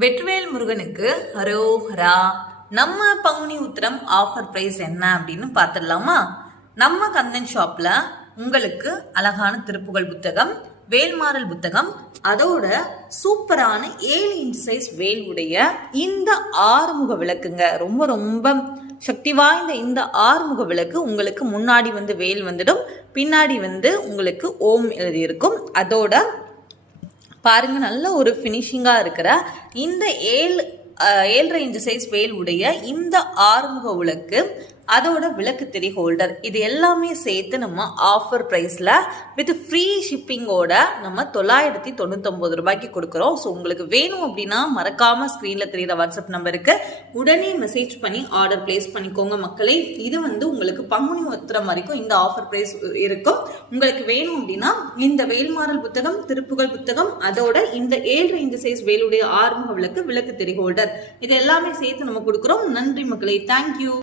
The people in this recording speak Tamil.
வெற்றிவேல் முருகனுக்கு ஹரோஹரா. நம்ம பங்குனி உத்திரம் ஆஃபர் பிரைஸ் என்ன அப்படின்னு பார்த்துடலாமா? நம்ம கந்தன் ஷாப்ல உங்களுக்கு அழகான திருப்புகழ் புத்தகம், வேல்மாறல் புத்தகம், அதோட சூப்பரான 7 இன்ச் சைஸ் வேல் உடைய இந்த ஆறுமுக விளக்குங்க. ரொம்ப ரொம்ப சக்தி வாய்ந்த இந்த ஆறுமுக விளக்கு உங்களுக்கு முன்னாடி வேல் வந்துடும், பின்னாடி உங்களுக்கு ஓம் எழுதி இருக்கும். அதோட பாருங்க, நல்ல ஒரு ஃபினிஷிங்கா இருக்கிற இந்த 7.5 இன்ச் சைஸ் வேல் உடைய இந்த ஆறுமுக விளக்கு, அதோட விளக்கு திரி ஹோல்டர், இது எல்லாமே சேர்த்து நம்ம ஆஃபர் ப்ரைஸில் வித் ஃப்ரீ ஷிப்பிங்கோட நம்ம 999 ரூபாய்க்கு கொடுக்குறோம். ஸோ உங்களுக்கு வேணும் அப்படின்னா மறக்காமல் ஸ்க்ரீனில் தெரியுற வாட்ஸ்அப் நம்பருக்கு உடனே மெசேஜ் பண்ணி ஆர்டர் பிளேஸ் பண்ணிக்கோங்க மக்களே. இது உங்களுக்கு பங்குனி உத்திரம் வரைக்கும் இந்த ஆஃபர் ப்ரைஸ் இருக்கும். உங்களுக்கு வேணும் அப்படின்னா இந்த வேல்மாறல் புத்தகம், திருப்புகழ் புத்தகம், அதோட இந்த 7.5 இன்ச் சைஸ் வேலுடைய ஆறுமுக விளக்கு, விளக்கு திரி ஹோல்டர், இது எல்லாமே சேர்த்து நம்ம கொடுக்குறோம். நன்றி மக்களே, தேங்க்யூ.